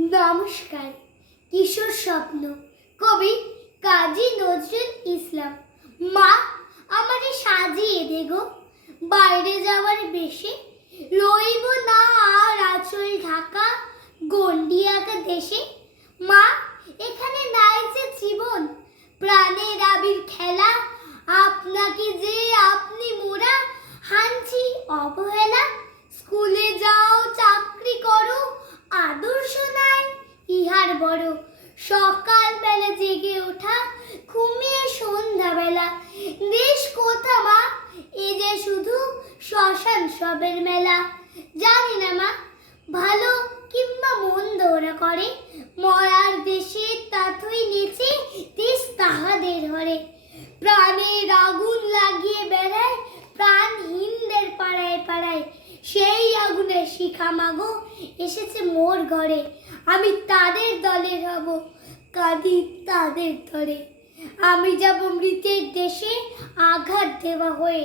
নমস্কার। কিশোর স্বপ্ন, কবি কাজী নজরুল ইসলাম। মা আমারে সাজিয়ে দেগো, বাইরে যাওয়ার বেশে রইব না আর আঁচল ঢাকা গন্ডি আঁকা দেশে। মা এখানে নাই যে জীবন, প্রাণের আবির খেলা, আপনাকে যে আপনি মোরা হানছি অবহেলা। স্কুলে যাও, চাকরি করো, আদর্শ নাই ইহার বড়। সকাল বেলা জেগে ওঠা, ঘুমিয়ে সন্ধ্যা বেলা। দেশ কোথা মা, এ যে শুধু শ্মশান সবের মেলা। জানি না মা, ভালো কিংবা মন্দ ওরা করে, মরার দেশে তাথই নেচে দেশ তাহাদের ঘরে। প্রাণের আগুন লাগিয়ে বেড়ায় প্রাণহীনদের পাড়ায় পাড়ায়, সেই আগুনের শিখা মাগো এসেছে মোর ঘরে। আমি তাদের দলে হব, কাঁদি তাদের ধরে। আমি যাব মৃতের দেশে আঘাত দেওয়া হয়ে,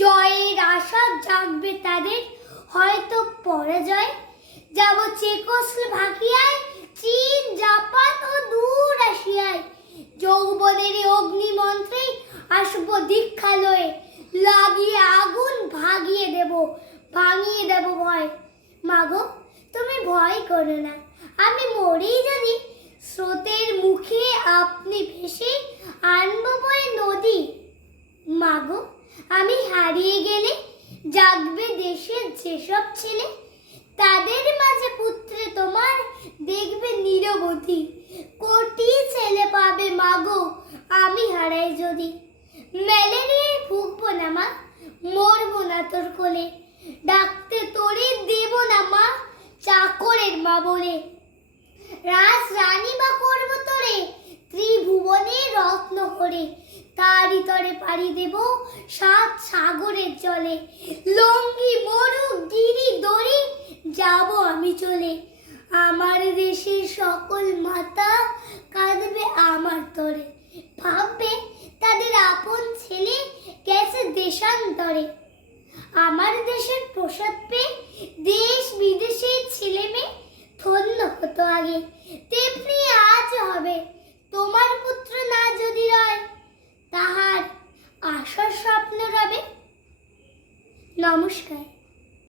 জয়ের আশা জাগবে তাদের হয়তো পরাজয়। যাব চেকোস্লোভাকিয়ায়, চীন, জাপান ও দূর আসিয়ায়। যৌবনের অগ্নিমন্ত্রে আসবো দীক্ষা লয়ে, লাগিয়ে আগুন ভাগিয়ে দেব, ভাঙিয়ে দেব ভয়। মাগো তুমি ভয় করো না, আমি মরেই যদি স্রোতের মুখে আপনি ভেসে আনবো বয়ে নদী। মাগো আমি হারিয়ে গেলে জাগবে দেশের যেসব ছেলে, তাদের মাঝে পুত্রে তোমার দেখবে নিরবধি। কোটি ছেলে পাবে মাগো আমি হারাই যদি। ম্যালেরিয়ায় ভুগবো না মা, মরবো না তোর কোলে, ডাকতে তোরে দেব না মা চাকরের মা বলে। রাজ রানী বা করবো তোরে ত্রিভুবনে রত্ন করে, তারি তরে পাড়ি দেব 7 সাগরের জলে। লঙ্গি মরু গিরি দড়ি যাব আমি চলে, আমার দেশের সকল মাতা কাঁদবে আমার তরে। ভাববে তাদের আপন ছেলে গেছে দেশান্তরে। আমার দেশের প্রসাদ পেয়ে দেশ বিদেশের ছেলে মেয়ে ধন্য হতো আগে, তেমনি আজ হবে তোমার পুত্র না যদি রয়, তাহার আশার স্বপ্ন রবে। নমস্কার।